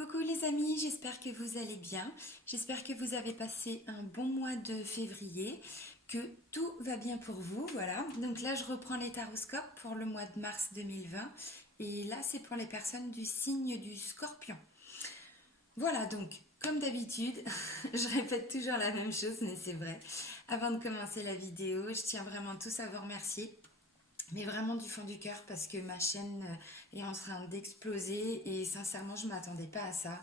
Coucou les amis, j'espère que vous allez bien. J'espère que vous avez passé un bon mois de février, que tout va bien pour vous. Voilà, donc là je reprends les taroscopes pour le mois de mars 2020 et là c'est pour les personnes du signe du Scorpion. Voilà, donc comme d'habitude, je répète toujours la même chose, mais c'est vrai. Avant de commencer la vidéo, je tiens vraiment tous à vous remercier, mais vraiment du fond du cœur, parce que ma chaîne est en train d'exploser et sincèrement je ne m'attendais pas à ça.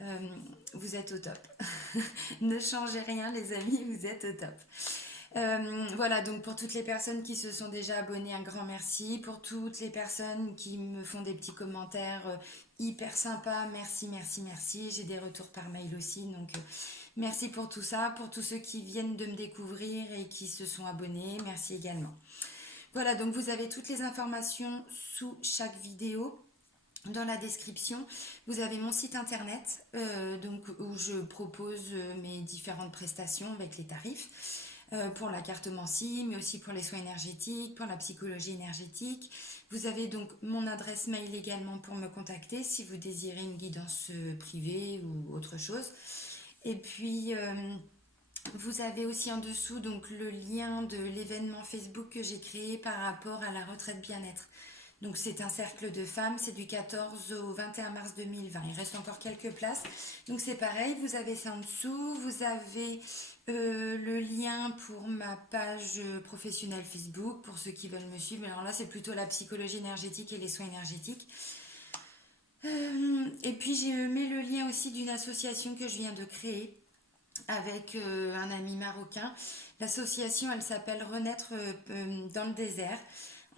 Euh, Vous êtes au top. Ne changez rien les amis, vous êtes au top. Voilà, donc pour toutes les personnes qui se sont déjà abonnées, un grand merci. Pour toutes les personnes qui me font des petits commentaires hyper sympas, merci, merci, merci. J'ai des retours par mail aussi, donc merci pour tout ça. Pour tous ceux qui viennent de me découvrir et qui se sont abonnés, merci également. Voilà, donc vous avez toutes les informations sous chaque vidéo. Dans la description, vous avez mon site internet donc, où je propose mes différentes prestations avec les tarifs pour la cartomancie, mais aussi pour les soins énergétiques, pour la psychologie énergétique. Vous avez donc mon adresse mail également pour me contacter si vous désirez une guidance privée ou autre chose. Et puis, vous avez aussi en dessous donc, le lien de l'événement Facebook que j'ai créé par rapport à la retraite bien-être. Donc c'est un cercle de femmes, c'est du 14 au 21 mars 2020. Il reste encore quelques places. Donc c'est pareil, vous avez ça en dessous. Vous avez le lien pour ma page professionnelle Facebook, pour ceux qui veulent me suivre. Alors là, c'est plutôt la psychologie énergétique et les soins énergétiques. Et puis j'ai mis le lien aussi d'une association que je viens de créer avec un ami marocain. L'association, elle s'appelle Renaître dans le désert.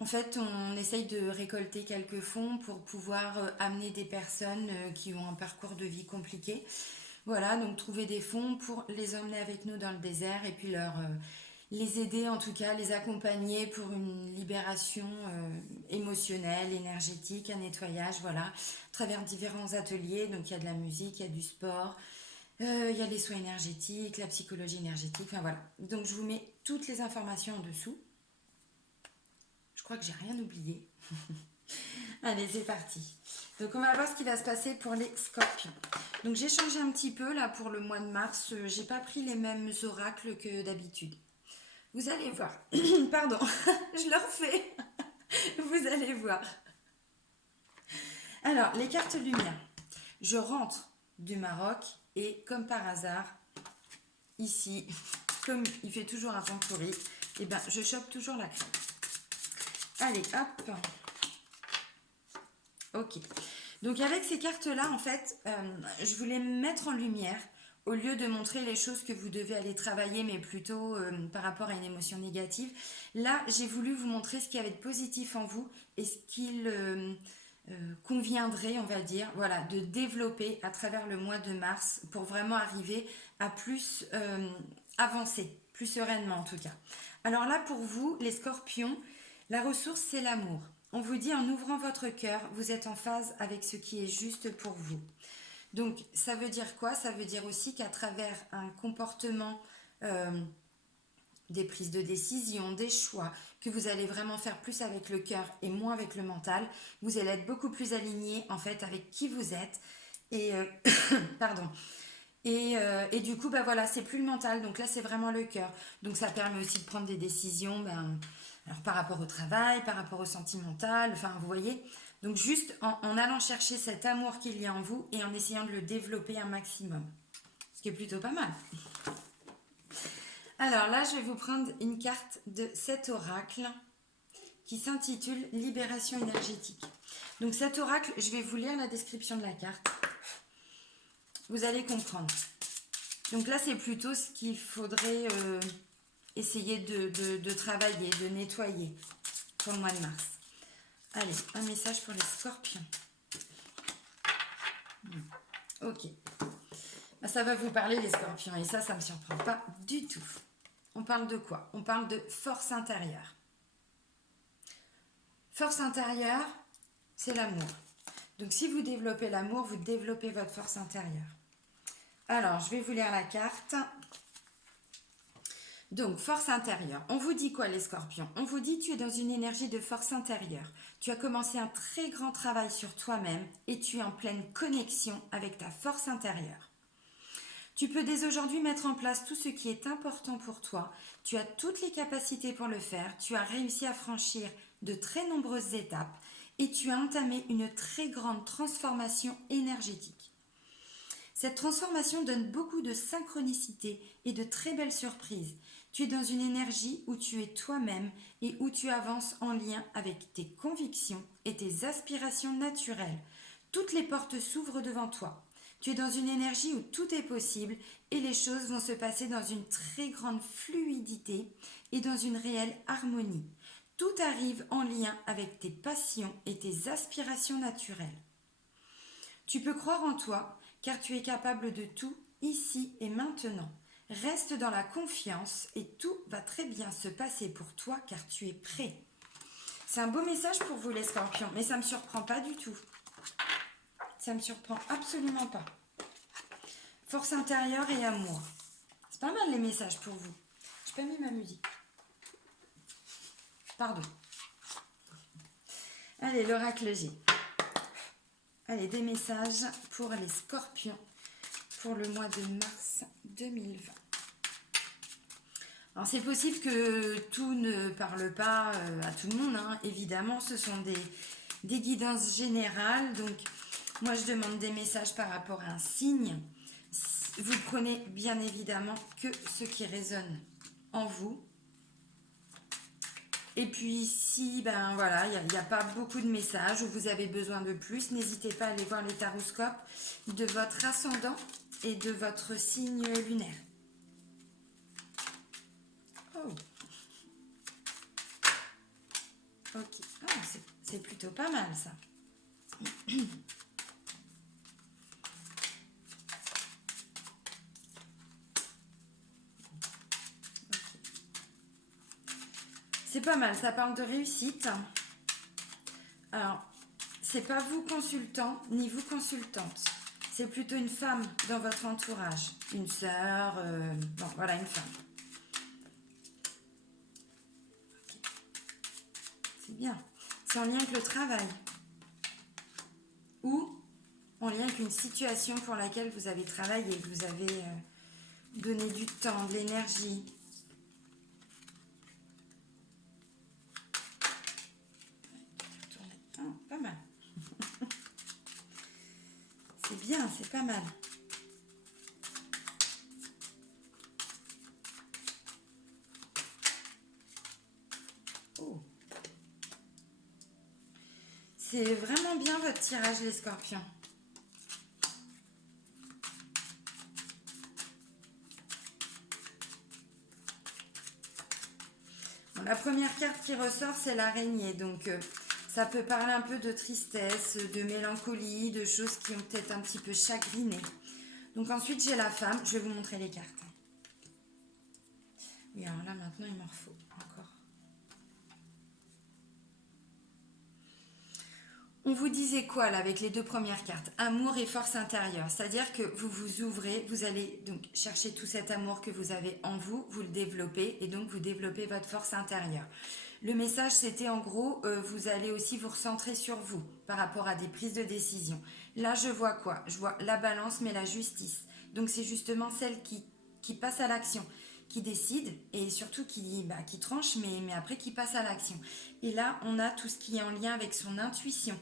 En fait, on essaye de récolter quelques fonds pour pouvoir amener des personnes qui ont un parcours de vie compliqué. Voilà, donc trouver des fonds pour les emmener avec nous dans le désert et puis les aider, en tout cas, les accompagner pour une libération émotionnelle, énergétique, un nettoyage, voilà, à travers différents ateliers. Donc il y a de la musique, il y a du sport, il y a les soins énergétiques, la psychologie énergétique, enfin voilà. Donc je vous mets toutes les informations en dessous. Je crois que j'ai rien oublié. Allez, c'est parti. Donc on va voir ce qui va se passer pour les scorpions. Donc j'ai changé un petit peu là pour le mois de mars. J'ai pas pris les mêmes oracles que d'habitude. Vous allez voir. Pardon, je le refais. Vous allez voir. Alors, les cartes lumière. Je rentre du Maroc et comme par hasard, ici, comme il fait toujours un temps pourri, et ben je chope toujours la crème. Allez, hop. Ok. Donc avec ces cartes-là, en fait, je voulais mettre en lumière, au lieu de montrer les choses que vous devez aller travailler, mais plutôt par rapport à une émotion négative. Là, j'ai voulu vous montrer ce qu'il y avait de positif en vous et ce qu'il conviendrait, on va dire, voilà, de développer à travers le mois de mars pour vraiment arriver à plus avancer, plus sereinement en tout cas. Alors là, pour vous, les scorpions, la ressource, c'est l'amour. On vous dit en ouvrant votre cœur, vous êtes en phase avec ce qui est juste pour vous. Donc, ça veut dire quoi? Ça veut dire aussi qu'à travers un comportement, des prises de décision, des choix, que vous allez vraiment faire plus avec le cœur et moins avec le mental, vous allez être beaucoup plus aligné en fait avec qui vous êtes. Et pardon. Et du coup, bah voilà, c'est plus le mental, donc là c'est vraiment le cœur. Donc ça permet aussi de prendre des décisions alors par rapport au travail, par rapport au sentimental, enfin vous voyez. Donc juste en allant chercher cet amour qu'il y a en vous et en essayant de le développer un maximum. Ce qui est plutôt pas mal. Alors là, je vais vous prendre une carte de cet oracle qui s'intitule Libération énergétique. Donc cet oracle, je vais vous lire la description de la carte. Vous allez comprendre. Donc là, c'est plutôt ce qu'il faudrait essayer de travailler, de nettoyer pour le mois de mars. Allez, un message pour les scorpions. Ok. Ça va vous parler les scorpions et ça ne me surprend pas du tout. On parle de quoi? On parle de force intérieure. Force intérieure, c'est l'amour. Donc si vous développez l'amour, vous développez votre force intérieure. Alors, je vais vous lire la carte. Donc, force intérieure. On vous dit quoi les scorpions? On vous dit tu es dans une énergie de force intérieure. Tu as commencé un très grand travail sur toi-même et tu es en pleine connexion avec ta force intérieure. Tu peux dès aujourd'hui mettre en place tout ce qui est important pour toi. Tu as toutes les capacités pour le faire. Tu as réussi à franchir de très nombreuses étapes et tu as entamé une très grande transformation énergétique. Cette transformation donne beaucoup de synchronicité et de très belles surprises. Tu es dans une énergie où tu es toi-même et où tu avances en lien avec tes convictions et tes aspirations naturelles. Toutes les portes s'ouvrent devant toi. Tu es dans une énergie où tout est possible et les choses vont se passer dans une très grande fluidité et dans une réelle harmonie. Tout arrive en lien avec tes passions et tes aspirations naturelles. Tu peux croire en toi car tu es capable de tout ici et maintenant. Reste dans la confiance et tout va très bien se passer pour toi car tu es prêt. C'est un beau message pour vous les scorpions, mais ça ne me surprend pas du tout. Ça ne me surprend absolument pas. Force intérieure et amour. C'est pas mal les messages pour vous. J'ai pas mis ma musique. Pardon. Allez, l'oracle G. Allez, des messages pour les scorpions pour le mois de mars 2020. Alors c'est possible que tout ne parle pas à tout le monde, hein. Évidemment, ce sont des guidances générales. Donc, moi, je demande des messages par rapport à un signe. Vous prenez bien évidemment que ce qui résonne en vous. Et puis si ben voilà, il n'y a pas beaucoup de messages ou vous avez besoin de plus, n'hésitez pas à aller voir les taroscopes de votre ascendant et de votre signe lunaire. Oh. Ok, ah, c'est plutôt pas mal ça. C'est pas mal, ça parle de réussite. Alors, c'est pas vous consultant, ni vous consultante. C'est plutôt une femme dans votre entourage. Une sœur, bon, voilà, une femme. Okay. C'est bien. C'est en lien avec le travail. Ou en lien avec une situation pour laquelle vous avez travaillé, vous avez donné du temps, de l'énergie. Pas mal. C'est bien, c'est pas mal. Oh. C'est vraiment bien votre tirage, les scorpions. Bon, la première carte qui ressort, c'est l'araignée. Donc, ça peut parler un peu de tristesse, de mélancolie, de choses qui ont peut-être un petit peu chagriné. Donc ensuite, j'ai la femme. Je vais vous montrer les cartes. Oui, alors là, maintenant, il m'en faut encore. On vous disait quoi là avec les deux premières cartes? Amour et force intérieure. C'est-à-dire que vous vous ouvrez, vous allez donc chercher tout cet amour que vous avez en vous, vous le développez et donc vous développez votre force intérieure. Le message, c'était en gros, vous allez aussi vous recentrer sur vous par rapport à des prises de décision. Là, je vois quoi? Je vois la balance, mais la justice. Donc, c'est justement celle qui passe à l'action, qui décide et surtout qui tranche, mais après qui passe à l'action. Et là, on a tout ce qui est en lien avec son intuition,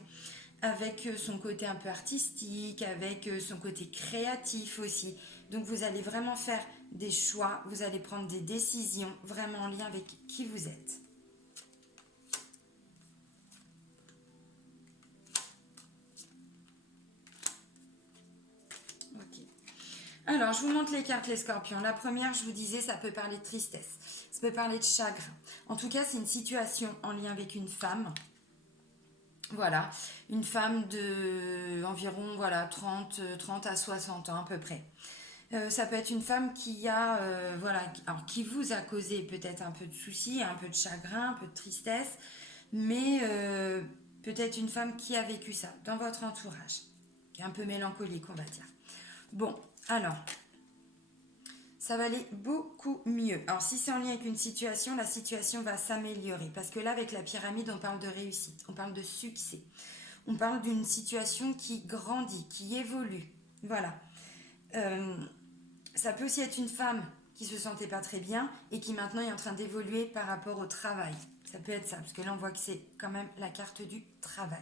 avec son côté un peu artistique, avec son côté créatif aussi. Donc, vous allez vraiment faire des choix, vous allez prendre des décisions vraiment en lien avec qui vous êtes. Alors, je vous montre les cartes, les scorpions. La première, je vous disais, ça peut parler de tristesse. Ça peut parler de chagrin. En tout cas, c'est une situation en lien avec une femme. Voilà. Une femme de environ 30 à 60 ans à peu près. Ça peut être une femme qui a, alors qui vous a causé peut-être un peu de soucis, un peu de chagrin, un peu de tristesse. Mais peut-être une femme qui a vécu ça dans votre entourage. Qui est un peu mélancolique, on va dire. Bon. Alors, ça va aller beaucoup mieux. Alors si c'est en lien avec une situation, la situation va s'améliorer. Parce que là, avec la pyramide, on parle de réussite, on parle de succès. On parle d'une situation qui grandit, qui évolue. Voilà. Ça peut aussi être une femme qui se sentait pas très bien et qui maintenant est en train d'évoluer par rapport au travail. Ça peut être ça, parce que là on voit que c'est quand même la carte du travail.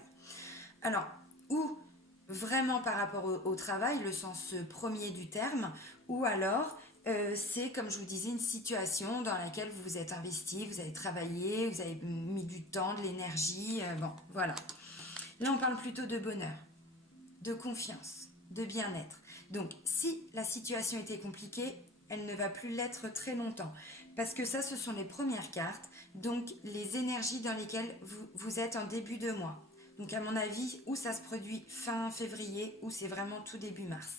Alors, ou vraiment par rapport au travail, le sens premier du terme, ou alors c'est, comme je vous disais, une situation dans laquelle vous vous êtes investi, vous avez travaillé, vous avez mis du temps, de l'énergie, bon, voilà. Là, on parle plutôt de bonheur, de confiance, de bien-être. Donc, si la situation était compliquée, elle ne va plus l'être très longtemps. Parce que ça, ce sont les premières cartes, donc les énergies dans lesquelles vous êtes en début de mois. Donc, à mon avis, ou ça se produit fin février, ou c'est vraiment tout début mars.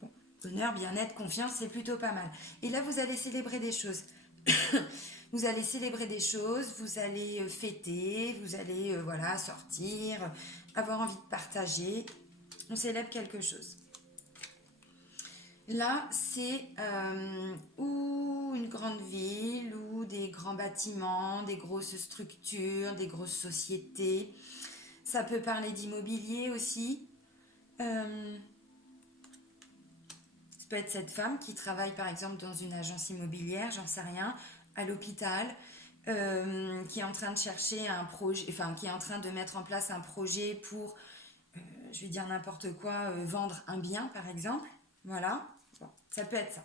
Bon, bonheur, bien-être, confiance, c'est plutôt pas mal. Et là, vous allez célébrer des choses. Vous allez célébrer des choses, vous allez fêter, vous allez voilà, sortir, avoir envie de partager. On célèbre quelque chose. Là, c'est ou une grande ville, ou des grands bâtiments, des grosses structures, des grosses sociétés. Ça peut parler d'immobilier aussi. Ça peut être cette femme qui travaille par exemple dans une agence immobilière, j'en sais rien, à l'hôpital, qui est en train de chercher un projet, enfin qui est en train de mettre en place un projet pour, je vais dire n'importe quoi, vendre un bien par exemple. Voilà, bon, ça peut être ça.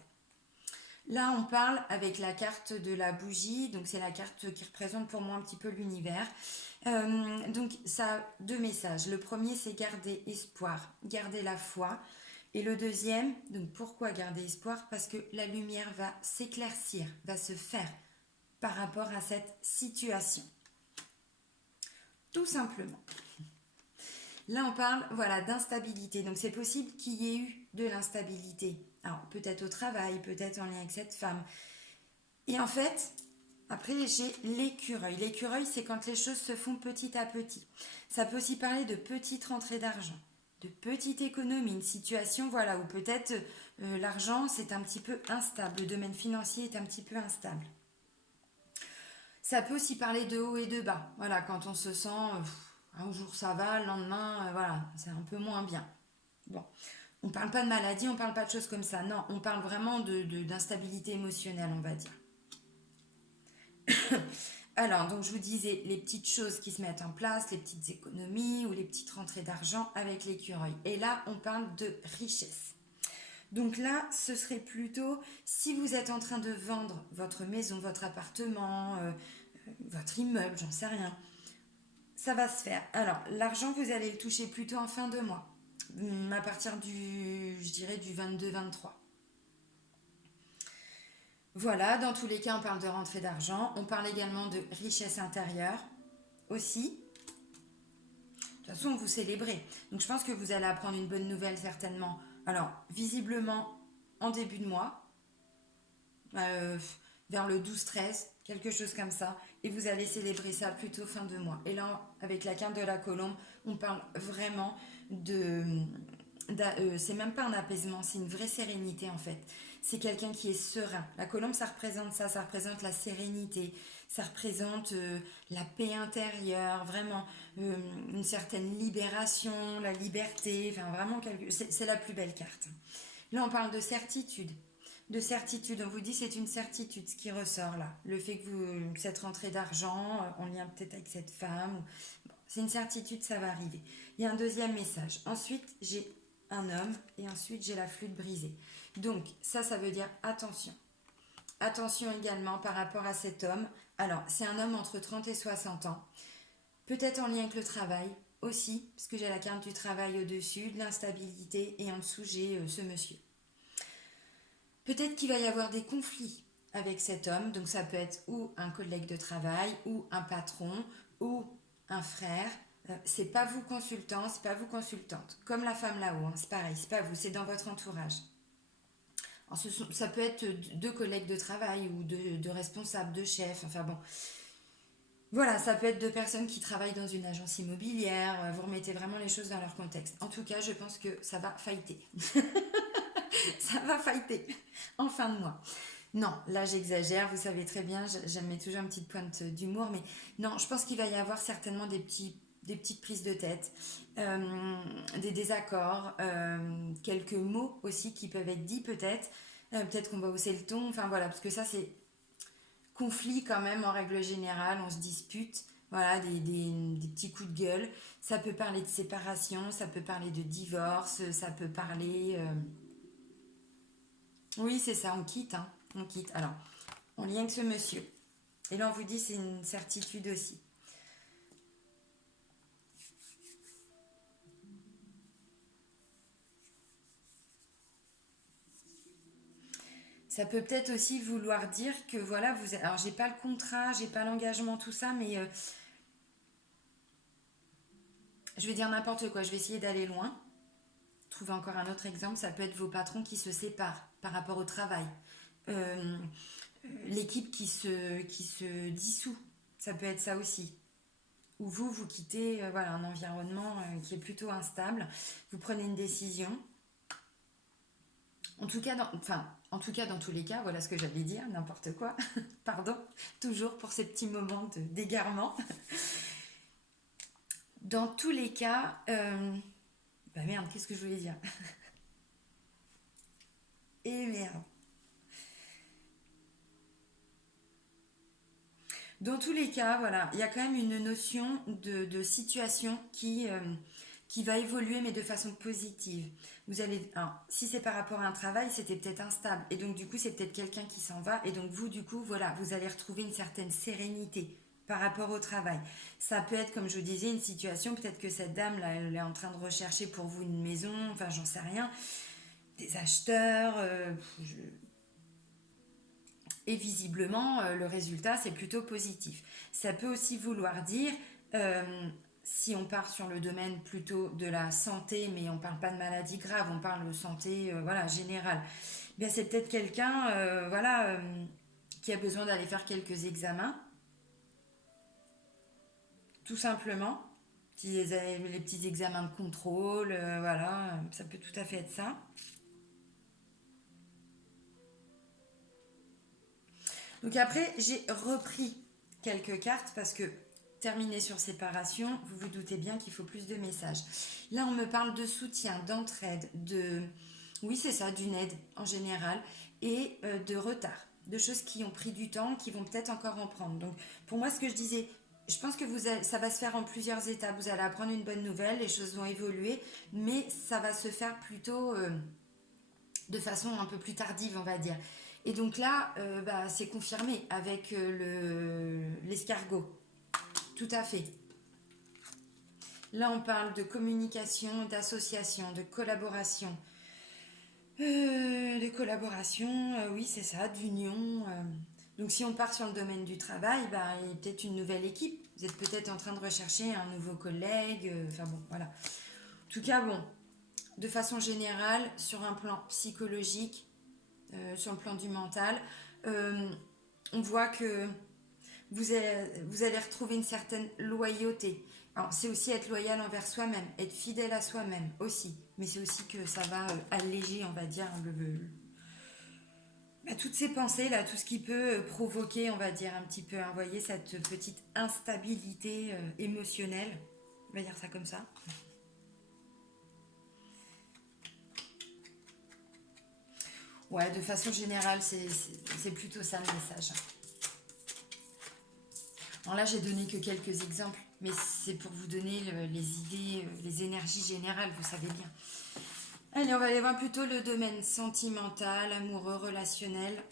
Là, on parle avec la carte de la bougie, donc c'est la carte qui représente pour moi un petit peu l'univers. Donc, ça a deux messages. Le premier, c'est garder espoir, garder la foi. Et le deuxième, donc pourquoi garder espoir? Parce que la lumière va s'éclaircir, va se faire par rapport à cette situation. Tout simplement. Là, on parle voilà, d'instabilité. Donc, c'est possible qu'il y ait eu de l'instabilité. Alors, peut-être au travail, peut-être en lien avec cette femme. Et en fait, après, j'ai l'écureuil. L'écureuil, c'est quand les choses se font petit à petit. Ça peut aussi parler de petites rentrées d'argent, de petites économies, une situation voilà, où peut-être l'argent, c'est un petit peu instable. Le domaine financier est un petit peu instable. Ça peut aussi parler de haut et de bas. Voilà, quand on se sent, un jour ça va, le lendemain, voilà, c'est un peu moins bien. Bon, on parle pas de maladie, on parle pas de choses comme ça. Non, on parle vraiment d'instabilité émotionnelle, on va dire. Alors, donc je vous disais les petites choses qui se mettent en place, les petites économies ou les petites rentrées d'argent avec l'écureuil. Et là, on parle de richesse. Donc là, ce serait plutôt si vous êtes en train de vendre votre maison, votre appartement, votre immeuble, j'en sais rien. Ça va se faire. Alors, l'argent, vous allez le toucher plutôt en fin de mois, à partir je dirais, du 22-23. Voilà, dans tous les cas, on parle de rentrée d'argent. On parle également de richesse intérieure aussi. De toute façon, vous célébrez. Donc, je pense que vous allez apprendre une bonne nouvelle certainement. Alors, visiblement, en début de mois, vers le 12-13, quelque chose comme ça. Et vous allez célébrer ça plutôt fin de mois. Et là, avec la carte de la colombe, on parle vraiment c'est même pas un apaisement, c'est une vraie sérénité en fait. C'est quelqu'un qui est serein. La colombe, ça représente ça, ça représente la sérénité, ça représente la paix intérieure, vraiment une certaine libération, la liberté, enfin vraiment, c'est la plus belle carte. Là, on parle de certitude. De certitude, on vous dit c'est une certitude ce qui ressort là. Le fait que cette rentrée d'argent, en lien peut-être avec cette femme, bon, c'est une certitude, ça va arriver. Il y a un deuxième message. Ensuite, j'ai un homme et ensuite j'ai la flûte brisée. Donc ça veut dire attention. Attention également par rapport à cet homme. Alors, c'est un homme entre 30 et 60 ans. Peut-être en lien avec le travail aussi, parce que j'ai la carte du travail au-dessus, de l'instabilité, et en dessous j'ai ce monsieur. Peut-être qu'il va y avoir des conflits avec cet homme, donc ça peut être ou un collègue de travail, ou un patron, ou un frère. C'est pas vous consultant, c'est pas vous consultante. Comme la femme là-haut, hein, c'est pareil, c'est pas vous, c'est dans votre entourage. Alors ça peut être deux collègues de travail ou deux responsables, deux chefs, enfin bon. Voilà, ça peut être deux personnes qui travaillent dans une agence immobilière, vous remettez vraiment les choses dans leur contexte. En tout cas, je pense que ça va fighter. Ça va fighter en fin de mois. Non, là j'exagère, vous savez très bien, j'aime mettre toujours une petite pointe d'humour, mais non, je pense qu'il va y avoir certainement des petites prises de tête, des désaccords, quelques mots aussi qui peuvent être dits peut-être, peut-être qu'on va hausser le ton, enfin voilà, parce que ça c'est conflit quand même en règle générale, on se dispute, voilà, des petits coups de gueule. Ça peut parler de séparation, ça peut parler de divorce, ça peut parler... Oui, c'est ça, on quitte, hein, on quitte. Alors, on lien que ce monsieur. Et là, on vous dit, c'est une certitude aussi. Ça peut peut-être aussi vouloir dire que voilà, vous... Alors, j'ai pas le contrat, j'ai pas l'engagement, tout ça, mais je vais dire n'importe quoi, je vais essayer d'aller loin. Trouver encore un autre exemple, ça peut être vos patrons qui se séparent par rapport au travail. Euh, L'équipe qui se dissout, ça peut être ça aussi. Ou vous, vous quittez voilà, un environnement qui est plutôt instable, vous prenez une décision. En tout cas, dans tous les cas, voilà ce que j'allais dire, n'importe quoi. Pardon, toujours pour ces petits moments d'égarement. Dans tous les cas, bah merde, qu'est-ce que je voulais dire? Et merde. Dans tous les cas, voilà, il y a quand même une notion de situation qui va évoluer, mais de façon positive. Vous allez, alors, si c'est par rapport à un travail, c'était peut-être instable, et donc du coup, c'est peut-être quelqu'un qui s'en va, et donc vous, du coup, voilà, vous allez retrouver une certaine sérénité par rapport au travail. Ça peut être, comme je vous disais, une situation, peut-être que cette dame, là, elle est en train de rechercher pour vous une maison, enfin, j'en sais rien, des acheteurs, et visiblement, le résultat, c'est plutôt positif. Ça peut aussi vouloir dire, euh, si on part sur le domaine plutôt de la santé, mais on ne parle pas de maladie grave, on parle de santé voilà, générale, eh bien c'est peut-être quelqu'un voilà, qui a besoin d'aller faire quelques examens, tout simplement. Les petits examens de contrôle, voilà, ça peut tout à fait être ça. Donc après, j'ai repris quelques cartes parce que terminé sur séparation, vous vous doutez bien qu'il faut plus de messages. Là, on me parle de soutien, d'entraide, de... Oui, c'est ça, d'une aide en général, et de retard, de choses qui ont pris du temps, qui vont peut-être encore en prendre. Donc, pour moi, ce que je disais, je pense que ça va se faire en plusieurs étapes. Vous allez apprendre une bonne nouvelle, les choses vont évoluer, mais ça va se faire plutôt de façon un peu plus tardive, on va dire. Et donc là, bah, c'est confirmé avec l'escargot. Tout à fait. Là, on parle de communication, d'association, de collaboration. De collaboration, oui, c'est ça, d'union. Donc, si on part sur le domaine du travail, bah, il y a peut-être une nouvelle équipe. Vous êtes peut-être en train de rechercher un nouveau collègue. Enfin bon, voilà. En tout cas, bon, de façon générale, sur un plan psychologique, sur le plan du mental, euh, on voit que vous allez retrouver une certaine loyauté. Alors, c'est aussi être loyal envers soi-même, être fidèle à soi-même aussi. Mais c'est aussi que ça va alléger, on va dire, bah, toutes ces pensées, là, tout ce qui peut provoquer, on va dire, un petit peu, hein, vous voyez, cette petite instabilité émotionnelle. On va dire ça comme ça. Ouais, de façon générale, c'est plutôt ça le message. Alors là, j'ai donné que quelques exemples, mais c'est pour vous donner les idées, les énergies générales, vous savez bien. Allez, on va aller voir plutôt le domaine sentimental, amoureux, relationnel,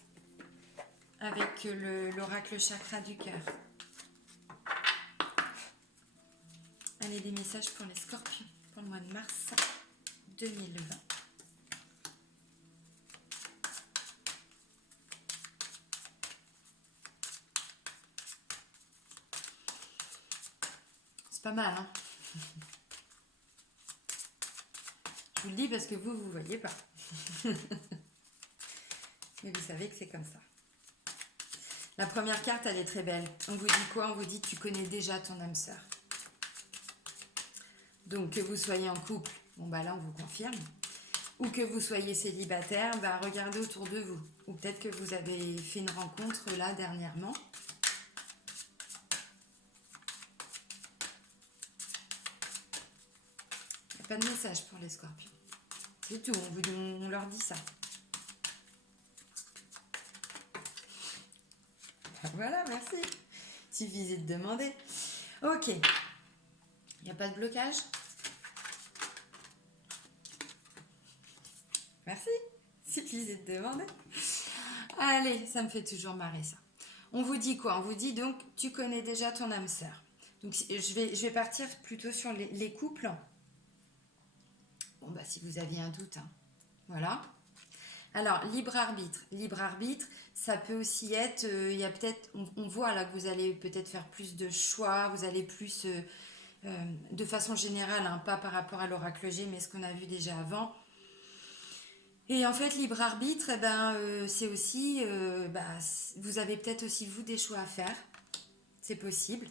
avec l'oracle chakra du cœur. Allez, des messages pour les scorpions pour le mois de mars 2020. C'est pas mal, hein? Je vous le dis parce que vous ne voyez pas. Mais vous savez que c'est comme ça. La première carte, elle est très belle. On vous dit quoi? On vous dit tu connais déjà ton âme sœur. Donc que vous soyez en couple, bon bah là on vous confirme. ou que vous soyez célibataire, bah, regardez autour de vous. Ou peut-être que vous avez fait une rencontre là dernièrement. Il n'y a pas de message pour les scorpions. C'est tout, on leur dit ça. Voilà, merci. Suffisait de demander. Ok. Il n'y a pas de blocage? Merci. Suffisait de demander. Allez, ça me fait toujours marrer ça. On vous dit quoi? On vous dit donc, tu connais déjà ton âme sœur. Donc je vais partir plutôt sur les couples. Bon, bah si vous aviez un doute, hein. Voilà. Alors, libre arbitre. Libre arbitre, ça peut aussi être, il y a peut-être, on voit là que vous allez peut-être faire plus de choix, vous allez plus, de façon générale, hein, pas par rapport à l'oracle G, mais ce qu'on a vu déjà avant. Et en fait, libre arbitre, eh ben, c'est aussi, vous avez peut-être aussi, vous, des choix à faire. C'est possible.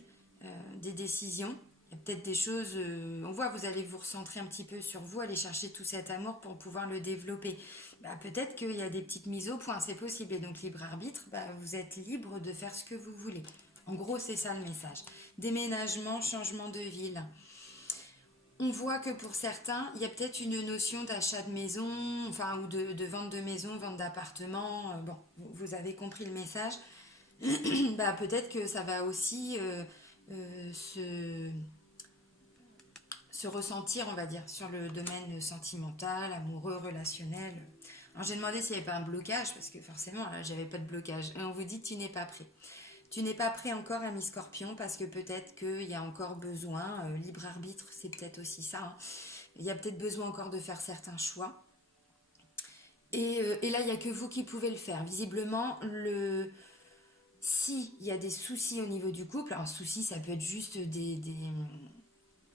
Des décisions. Il y a peut-être des choses, on voit, vous allez vous recentrer un petit peu sur vous, aller chercher tout cet amour pour pouvoir le développer. Bah, peut-être qu'il y a des petites mises au point, c'est possible. Et donc, libre arbitre, bah, vous êtes libre de faire ce que vous voulez. En gros, c'est ça le message. Déménagement, changement de ville. On voit que pour certains, il y a peut-être une notion d'achat de maison, enfin, ou de vente de maison, vente d'appartement. Bon, vous avez compris le message. Bah, peut-être que ça va aussi se ressentir, on va dire, sur le domaine sentimental, amoureux, relationnel. Alors j'ai demandé s'il n'y avait pas un blocage, parce que forcément, là, j'avais pas de blocage. Et on vous dit, tu n'es pas prêt. Tu n'es pas prêt encore, ami Scorpion, parce que peut-être qu'il y a encore besoin, libre arbitre, c'est peut-être aussi ça, hein. Il y a peut-être besoin encore de faire certains choix. Et là, il n'y a que vous qui pouvez le faire. Visiblement, s'il y a des soucis au niveau du couple, un souci, ça peut être juste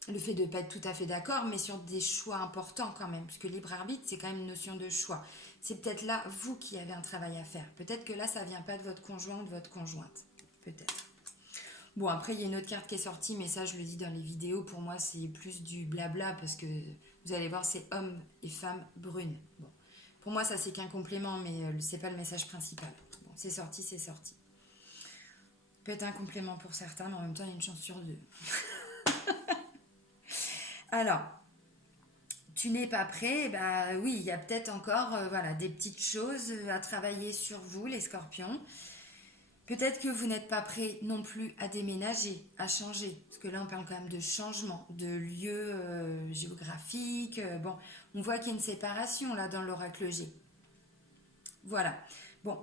le fait de ne pas être tout à fait d'accord, mais sur des choix importants quand même, puisque libre arbitre, c'est quand même une notion de choix. C'est peut-être là, vous, qui avez un travail à faire. Peut-être que là, ça ne vient pas de votre conjoint ou de votre conjointe. Peut-être. Bon, après, il y a une autre carte qui est sortie, mais ça, je le dis dans les vidéos, pour moi, c'est plus du blabla, parce que vous allez voir, c'est homme et femme brunes. Bon. Pour moi, ça, c'est qu'un complément, mais c'est pas le message principal. Bon, c'est sorti, c'est sorti. Peut-être un complément pour certains, mais en même temps, il y a une chance sur deux. Alors, tu n'es pas prêt, bah oui, il y a peut-être encore voilà, des petites choses à travailler sur vous, les scorpions. Peut-être que vous n'êtes pas prêt non plus à déménager, à changer. Parce que là, on parle quand même de changement, de lieu géographique. Bon, on voit qu'il y a une séparation là dans l'oracle G. Voilà. Bon,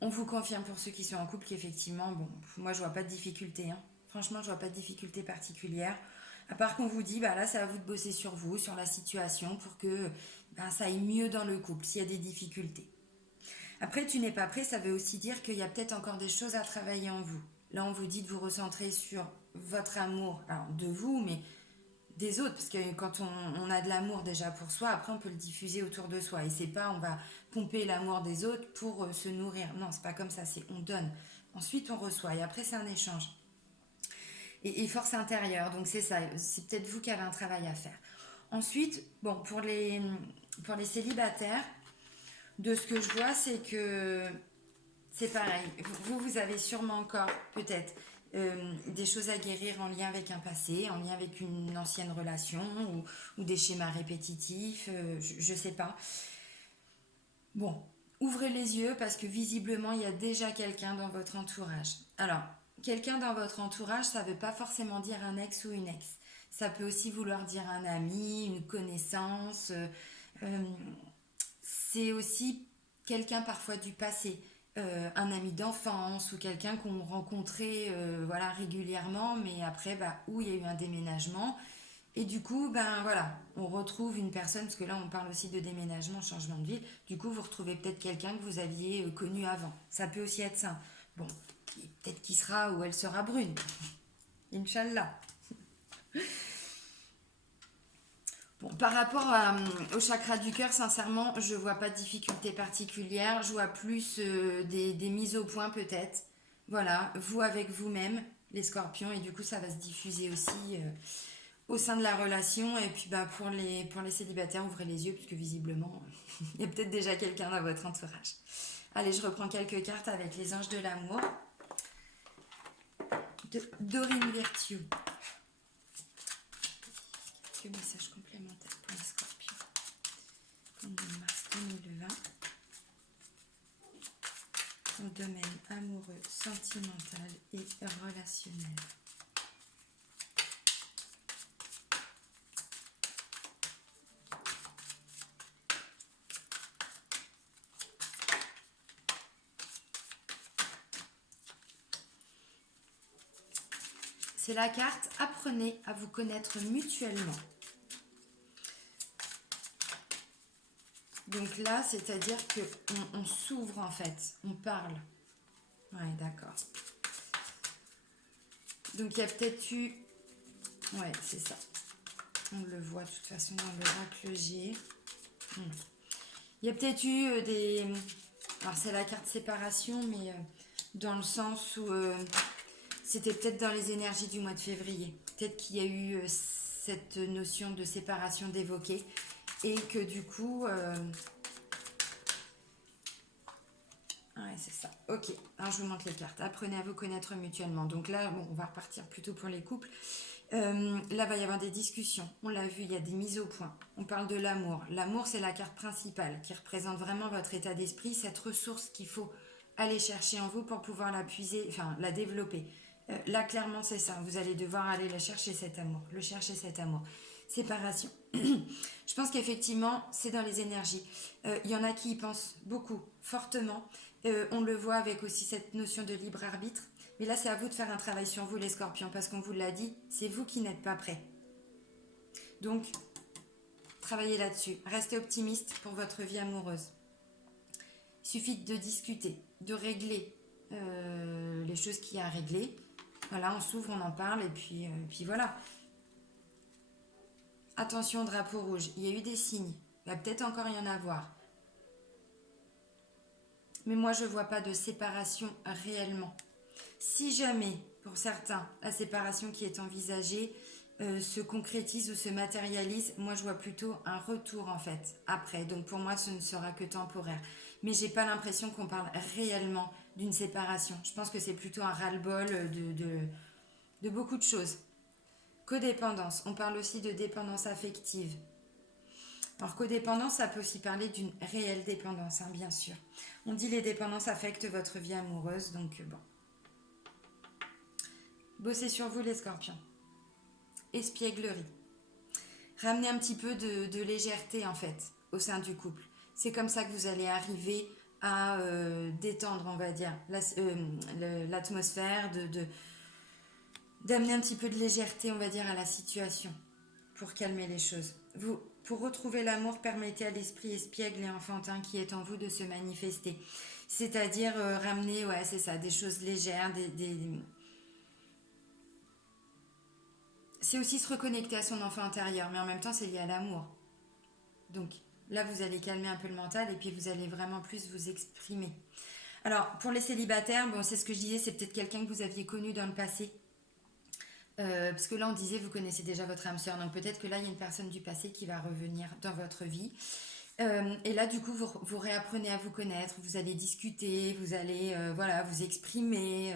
on vous confirme pour ceux qui sont en couple qu'effectivement, bon, moi je vois pas de difficulté, hein. Franchement, je vois pas de difficulté particulière. À part qu'on vous dit, bah là, c'est à vous de bosser sur vous, sur la situation, pour que ça aille mieux dans le couple, s'il y a des difficultés. Après, tu n'es pas prêt, ça veut aussi dire qu'il y a peut-être encore des choses à travailler en vous. Là, on vous dit de vous recentrer sur votre amour, alors de vous, mais des autres, parce que quand on a de l'amour déjà pour soi, après on peut le diffuser autour de soi. Et c'est pas on va pomper l'amour des autres pour se nourrir. Non, c'est pas comme ça, c'est on donne. Ensuite on reçoit et après c'est un échange. Et force intérieure, donc c'est ça, c'est peut-être vous qui avez un travail à faire. Ensuite, bon, pour les célibataires, de ce que je vois, c'est que c'est pareil. Vous avez sûrement encore peut-être des choses à guérir en lien avec un passé, en lien avec une ancienne relation ou des schémas répétitifs, je ne sais pas. Bon, ouvrez les yeux parce que visiblement, il y a déjà quelqu'un dans votre entourage. Alors, quelqu'un dans votre entourage, ça ne veut pas forcément dire un ex ou une ex. Ça peut aussi vouloir dire un ami, une connaissance. C'est aussi quelqu'un parfois du passé, un ami d'enfance ou quelqu'un qu'on rencontrait voilà, régulièrement, mais après, où il y a eu un déménagement. Et du coup, voilà, on retrouve une personne, parce que là, on parle aussi de déménagement, changement de ville. Du coup, vous retrouvez peut-être quelqu'un que vous aviez connu avant. Ça peut aussi être ça. Bon, peut-être qu'il sera ou elle sera brune. Inch'Allah. Bon, par rapport au chakra du cœur, sincèrement, je vois pas de difficulté particulière. Je vois plus des mises au point peut-être. Voilà, vous avec vous-même, les scorpions, et du coup, ça va se diffuser aussi au sein de la relation. Et puis bah, pour les célibataires, ouvrez les yeux, puisque visiblement, il y a peut-être déjà quelqu'un dans votre entourage. Allez, je reprends quelques cartes avec les anges de l'amour. De Dorine Virtue. Quelques messages complémentaires pour les scorpions. En mars 2020. Au domaine amoureux, sentimental et relationnel. C'est la carte « Apprenez à vous connaître mutuellement ». Donc là, c'est-à-dire qu'on s'ouvre en fait, on parle. Ouais, d'accord. Donc il y a peut-être eu... Ouais, c'est ça. On le voit de toute façon dans l'oracle G. Il y a peut-être eu des... Alors c'est la carte séparation, mais dans le sens où... C'était peut-être dans les énergies du mois de février. Peut-être qu'il y a eu cette notion de séparation d'évoquer et que du coup... Ouais, c'est ça. Ok, alors je vous montre les cartes. Apprenez à vous connaître mutuellement. Donc là, bon, on va repartir plutôt pour les couples. Là, va y avoir des discussions. On l'a vu, il y a des mises au point. On parle de l'amour. L'amour, c'est la carte principale qui représente vraiment votre état d'esprit, cette ressource qu'il faut aller chercher en vous pour pouvoir la puiser, enfin, la développer. Là, clairement, c'est ça. Vous allez devoir aller le chercher cet amour. Séparation. Je pense qu'effectivement, c'est dans les énergies. Il y en a qui y pensent beaucoup, fortement. On le voit avec aussi cette notion de libre arbitre. Mais là, c'est à vous de faire un travail sur vous, les scorpions, parce qu'on vous l'a dit, c'est vous qui n'êtes pas prêts. Donc, travaillez là-dessus. Restez optimiste pour votre vie amoureuse. Il suffit de discuter, de régler les choses qu'il y a à régler. Voilà, on s'ouvre, on en parle, et puis voilà. Attention, drapeau rouge. Il y a eu des signes. Il va peut-être encore y en avoir. Mais moi, je ne vois pas de séparation réellement. Si jamais, pour certains, la séparation qui est envisagée se concrétise ou se matérialise, moi je vois plutôt un retour en fait après. Donc pour moi ce ne sera que temporaire. Mais j'ai pas l'impression qu'on parle réellement d'une séparation. Je pense que c'est plutôt un ras-le-bol de beaucoup de choses. Codépendance, on parle aussi de dépendance affective. Alors codépendance, ça peut aussi parler d'une réelle dépendance, hein, bien sûr. On dit les dépendances affectent votre vie amoureuse, donc bon. Bossez sur vous les scorpions. Espièglerie. Ramenez un petit peu de légèreté en fait au sein du couple. C'est comme ça que vous allez arriver à détendre, on va dire, l'atmosphère, d'amener un petit peu de légèreté, on va dire, à la situation pour calmer les choses. Pour retrouver l'amour, permettez à l'esprit espiègle et enfantin qui est en vous de se manifester. C'est-à-dire ramener, ouais, c'est ça, des choses légères, c'est aussi se reconnecter à son enfant intérieur, mais en même temps, c'est lié à l'amour. Donc là, vous allez calmer un peu le mental et puis vous allez vraiment plus vous exprimer. Alors, pour les célibataires, bon, c'est ce que je disais, c'est peut-être quelqu'un que vous aviez connu dans le passé. Parce que là, on disait, vous connaissez déjà votre âme sœur, donc peut-être que là, il y a une personne du passé qui va revenir dans votre vie. Et là, du coup, vous réapprenez à vous connaître, vous allez discuter, vous allez voilà, vous exprimer.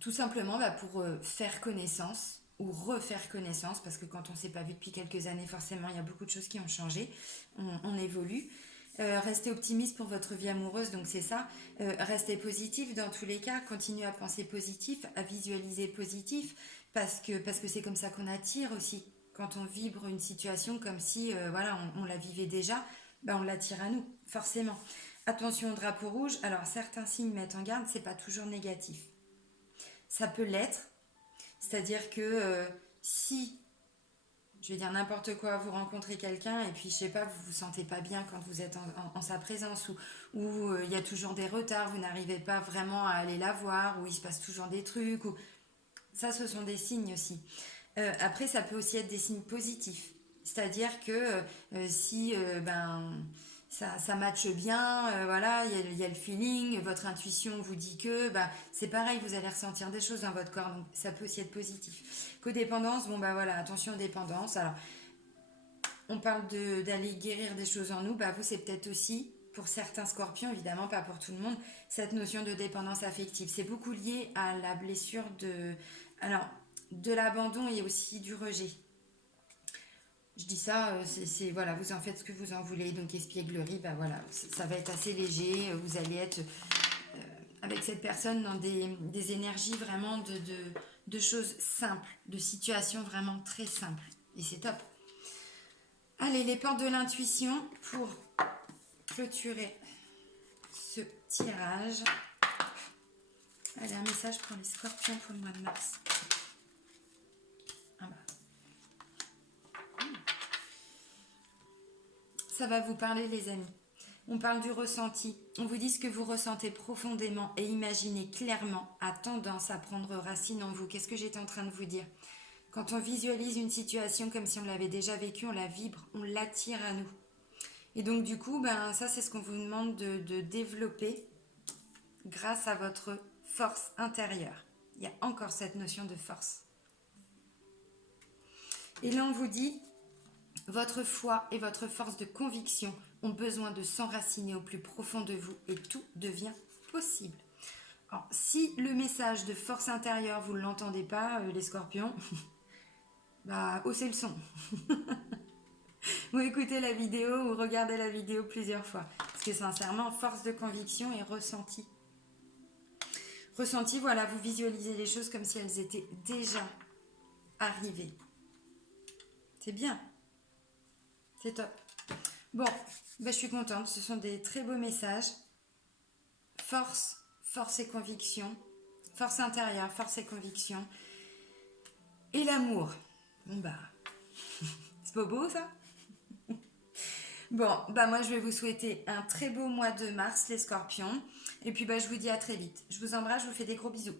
Tout simplement pour faire connaissance ou refaire connaissance, parce que quand on ne s'est pas vu depuis quelques années, forcément, il y a beaucoup de choses qui ont changé, on évolue. Restez optimiste pour votre vie amoureuse, donc c'est ça. Restez positif dans tous les cas, continuez à penser positif, à visualiser positif, parce que c'est comme ça qu'on attire aussi. Quand on vibre une situation comme si voilà, on la vivait déjà, ben on l'attire à nous, forcément. Attention au drapeau rouge, alors certains signes mettent en garde, c'est pas toujours négatif. Ça peut l'être, c'est-à-dire que si, je vais dire n'importe quoi, vous rencontrez quelqu'un et puis je sais pas, vous vous sentez pas bien quand vous êtes en sa présence ou il y a toujours des retards, vous n'arrivez pas vraiment à aller la voir ou il se passe toujours des trucs, ou ça ce sont des signes aussi. Après ça peut aussi être des signes positifs, c'est-à-dire que si ça matche bien, voilà, il y a le feeling, votre intuition vous dit que bah, c'est pareil, vous allez ressentir des choses dans votre corps, donc ça peut aussi être positif. Codépendance, bon bah voilà, attention aux dépendances. Alors, on parle d'aller guérir des choses en nous, bah vous c'est peut-être aussi, pour certains scorpions, évidemment pas pour tout le monde, cette notion de dépendance affective. C'est beaucoup lié à la blessure alors, de l'abandon et aussi du rejet. Je dis ça, voilà, vous en faites ce que vous en voulez. Donc espièglerie, bah voilà, ça va être assez léger. Vous allez être avec cette personne dans des énergies vraiment de choses simples, de situations vraiment très simples. Et c'est top. Allez, les portes de l'intuition pour clôturer ce tirage. Allez, un message pour les scorpions pour le mois de mars. Ah bah. Ça va vous parler, les amis. On parle du ressenti. On vous dit ce que vous ressentez profondément et imaginez clairement a tendance à prendre racine en vous. Qu'est-ce que j'étais en train de vous dire? Quand on visualise une situation comme si on l'avait déjà vécue, on la vibre, on l'attire à nous. Et donc du coup, ben, ça c'est ce qu'on vous demande de développer grâce à votre force intérieure. Il y a encore cette notion de force. Et là on vous dit, votre foi et votre force de conviction ont besoin de s'enraciner au plus profond de vous et tout devient possible. Alors, si le message de force intérieure, vous ne l'entendez pas, les scorpions, bah haussez le son. Ou écoutez la vidéo ou regardez la vidéo plusieurs fois. Parce que sincèrement, force de conviction et ressenti. Ressenti, voilà, vous visualisez les choses comme si elles étaient déjà arrivées. C'est bien. C'est top. Bon, bah, je suis contente. Ce sont des très beaux messages. Force, force et conviction. Force intérieure, force et conviction. Et l'amour. Bon bah, c'est pas beau ça? Bon, bah moi je vais vous souhaiter un très beau mois de mars les scorpions. Et puis bah je vous dis à très vite. Je vous embrasse, je vous fais des gros bisous.